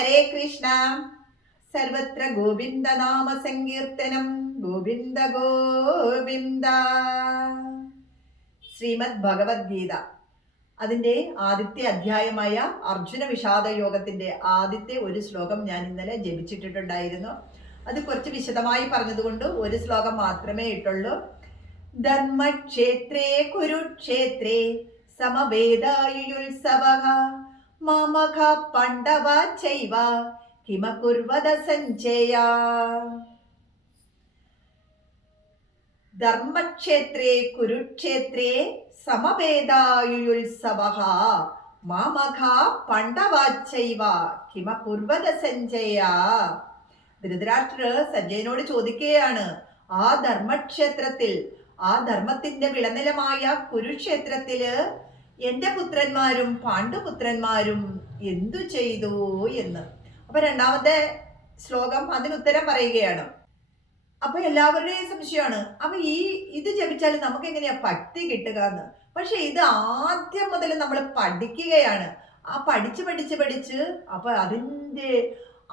ഹരേ കൃഷ്ണ. സർവത്ര ഗോവിന്ദ നാമ സങ്കീർത്തനം. ഗോവിന്ദ ഗോവിന്ദ. ശ്രീമദ് ഭഗവത്ഗീത അതിൻ്റെ ആദ്യത്തെ അധ്യായമായ അർജുന വിഷാദ യോഗത്തിന്റെ ആദ്യത്തെ ഒരു ശ്ലോകം ഞാൻ ഇന്നലെ ജപിച്ചിട്ടുണ്ടായിരുന്നു. അത് കുറച്ച് വിശദമായി പറഞ്ഞതുകൊണ്ട് ഒരു ശ്ലോകം മാത്രമേ ഇട്ടുള്ളൂ. ധർമ്മക്ഷേത്രേ കുരുക്ഷേത്രേ സമവേദായുത്സവഃ മാമഖ പണ്ഡവ ചൈവ കിമകുർവത സഞ്ജയ. ധർമ്മക്ഷേത്രേ കുരുക്ഷേത്രേ സമവേദായുത്സവഃ മാമഖ പണ്ഡവ ചൈവ കിമകുർവത സഞ്ജയ. ധൃതരാഷ്ട്രർ സഞ്ജയനോട് ചോദിക്കുകയാണ്, ആ ധർമ്മക്ഷേത്രത്തിൽ, ആ ധർമ്മത്തിന്റെ വിളനിലമായ കുരുക്ഷേത്രത്തില് എന്റെ പുത്രന്മാരും പാണ്ഡുപുത്രന്മാരും എന്തു ചെയ്തു എന്ന്. അപ്പൊ രണ്ടാമത്തെ ശ്ലോകം അതിനുത്തരം പറയുകയാണ്. അപ്പൊ എല്ലാവരുടെയും സംശയമാണ്, അപ്പൊ ഇത് ജപിച്ചാൽ നമുക്ക് എങ്ങനെയാ ഭക്തി കിട്ടുക എന്ന്. പക്ഷെ ഇത് ആദ്യം മുതൽ നമ്മൾ പഠിക്കുകയാണ്. ആ പഠിച്ച് അപ്പൊ അതിൻ്റെ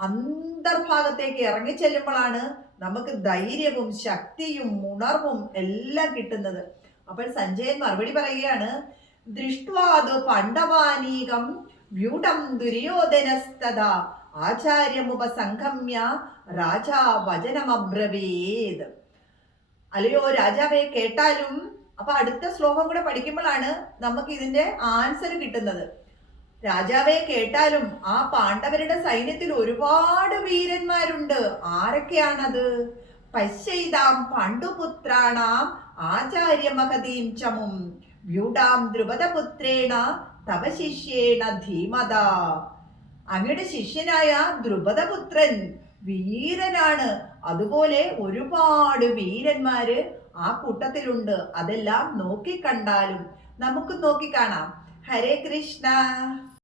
അന്തർഭാഗത്തേക്ക് ഇറങ്ങിച്ചെല്ലുമ്പോഴാണ് നമുക്ക് ധൈര്യവും ശക്തിയും ഉണർവും എല്ലാം കിട്ടുന്നത്. അപ്പോൾ സഞ്ജയൻ മറുപടി പറയുകയാണ്, ദൃഷ്ട്വാതു പണ്ഡവാനീകം വ്യൂഢം ദുര്യോധനസ്തദാ ആചാര്യമുപസംഗമ്യ രാജാ വചനമബ്രവീത്. അല്ലയോ രാജാവെ, കേട്ടാലും. അപ്പൊ അടുത്ത ശ്ലോകം കൂടെ പഠിക്കുമ്പോഴാണ് നമുക്ക് ഇതിന്റെ ആൻസർ കിട്ടുന്നത്. രാജാവെ, കേട്ടാലും ആ പാണ്ഡവരുടെ സൈന്യത്തിൽ ഒരുപാട് വീരന്മാരുണ്ട്. ആരൊക്കെയാണത്? പശ്യൈതാം പാണ്ഡുപുത്രാണാം ആചാര്യമഹതീം ചമും വ്യൂഢാം ദ്രുപദപുത്രേണ തവ ശിഷ്യേണ ധീമത. അങ്ങയുടെ ശിഷ്യനായ ദ്രുപദപുത്രൻ വീരനാണ്. അതുപോലെ ഒരുപാട് വീരന്മാര് ആ കൂട്ടത്തിലുണ്ട്. അതെല്ലാം നോക്കിക്കണ്ടാലും നമുക്ക് നോക്കിക്കാണാം. ഹരേ കൃഷ്ണ.